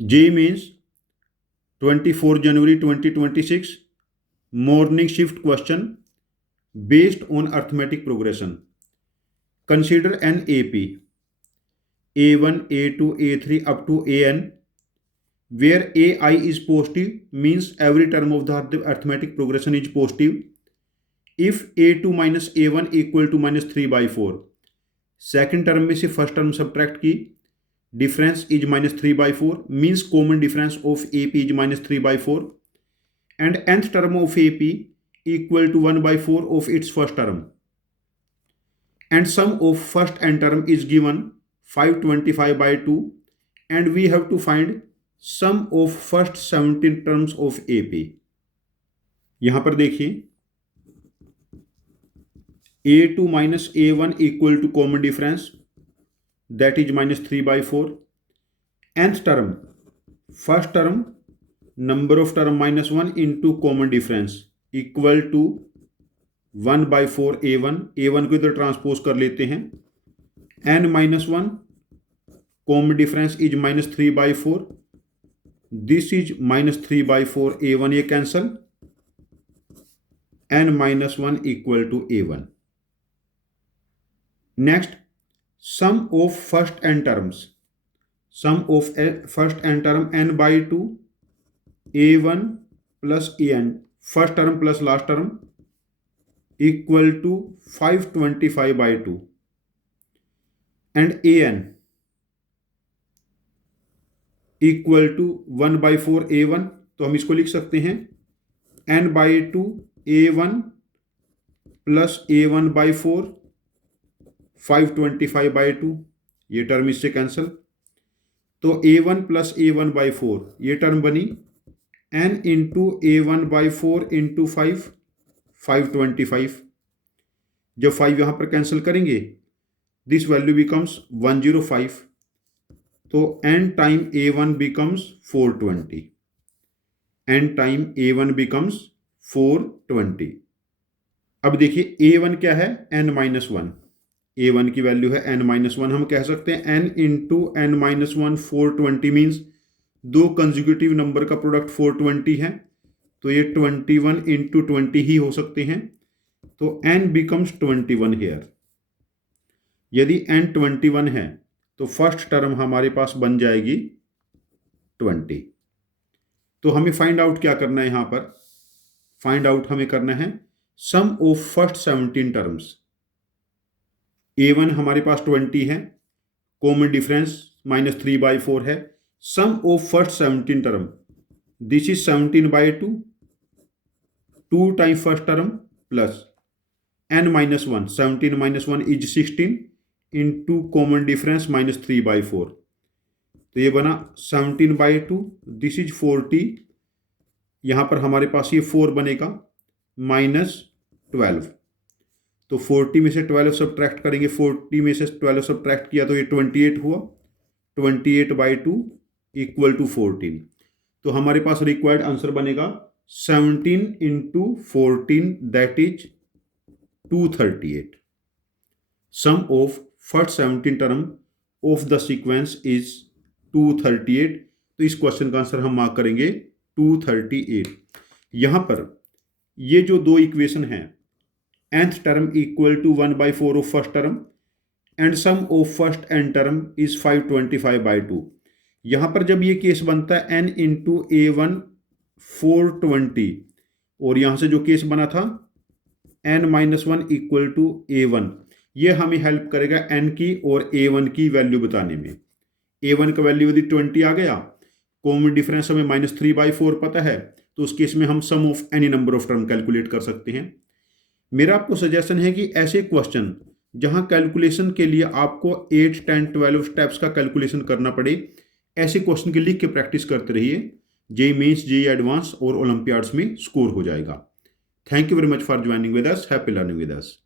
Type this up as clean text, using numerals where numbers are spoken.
JEE Mains 24 January 2026 morning shift question based on arithmetic progression. Consider an AP A1, A2, A3 up to AN where AI is positive, means every term of the arithmetic progression is positive. If A2 minus A1 equal to minus 3/4, second term में से first term subtract की, difference is minus 3/4, means common difference of A P is minus 3/4 and nth term of A P equal to 1/4 of its first term and sum of first and term is given 525/2 and we have to find sum of first 17 terms of A P. यहां पर देखिए A2 minus A1 equal to common difference, that is minus 3/4. Nth term, first term, number of term minus 1 into common difference equal to 1/4 A1. A1 को इधर transpose कर लेते हैं. N minus 1, common difference is minus 3/4. This is minus 3/4 A1, ये cancel. N minus 1 equal to A1. Next, sum of first n terms. Sum of first n term n/2 A1 plus an, first term plus last term equal to 525/2 and an equal to 1/4 A1. तो हम इसको लिख सकते हैं n/2 A1 plus A1/4 525/2, ये term इससे cancel. तो A1 plus A1/4 ये टर्म बनी n इंटू A1/4 इंटू 525. जब 5 यहां पर कैंसिल करेंगे दिस वैल्यू बिकम्स 105. तो n time A1 becomes 420. n time A1 becomes 420. अब देखिए A1 क्या है, n-1. A1 की वैल्यू है n-1. हम कह सकते हैं n इंटू n-1 420 मीन्स दो कंसेक्यूटिव नंबर का प्रोडक्ट 420 है. तो ये 21 इंटू 20 ही हो सकते हैं. तो n बिकम्स 21 हेयर. यदि n 21 है तो फर्स्ट टर्म हमारे पास बन जाएगी 20. तो हमें फाइंड आउट क्या करना है, यहां पर फाइंड आउट हमें करना है sum of first 17 terms. A1 हमारे पास 20 है, कॉमन डिफरेंस माइनस 3/4 है. Sum of first 17 term, this is 17/2, 2 time first term plus n-1, 17 - 1 is 16 into common difference minus 3/4. तो ये बना 17/2, दिस इज 40. यहां पर हमारे पास ये 4 बनेगा माइनस 12. तो 40 में से 12 सब्ट्रैक्ट करेंगे, 40 में से 12 सब्ट्रैक्ट किया तो ये 28 हुआ. 28/2 इक्वल टू 14. तो हमारे पास रिक्वायर्ड आंसर बनेगा 17 into 14, that is 238. Sum of first 17 term of the sequence is 238. तो इस क्वेश्चन का आंसर हम मार्क करेंगे 238. यहां पर ये जो दो इक्वेशन हैं, nth term equal to 1/4 of first term and sum of first n term is 525/2. यहां पर जब ये केस बनता है n इंटू A1 420 और यहां से जो केस बना था n-1 इक्वल टू A1, ये हमें हेल्प करेगा n की और A1 की वैल्यू बताने में. A1 का वैल्यू यदि 20 आ गया, कॉमन डिफरेंस हमें माइनस 3/4 पता है, तो उस केस में हम sum of any number of term calculate कर सकते हैं. मेरा आपको सजेशन है कि ऐसे क्वेश्चन जहां कैलकुलेशन के लिए आपको 8, 10, 12 स्टेप्स का कैलकुलेशन करना पड़े, ऐसे क्वेश्चन के लिख के प्रैक्टिस करते रहिए. जेईई मेंस, जेईई एडवांस और ओलंपियाड्स में स्कोर हो जाएगा. Thank you very much for joining with us. Happy learning with us.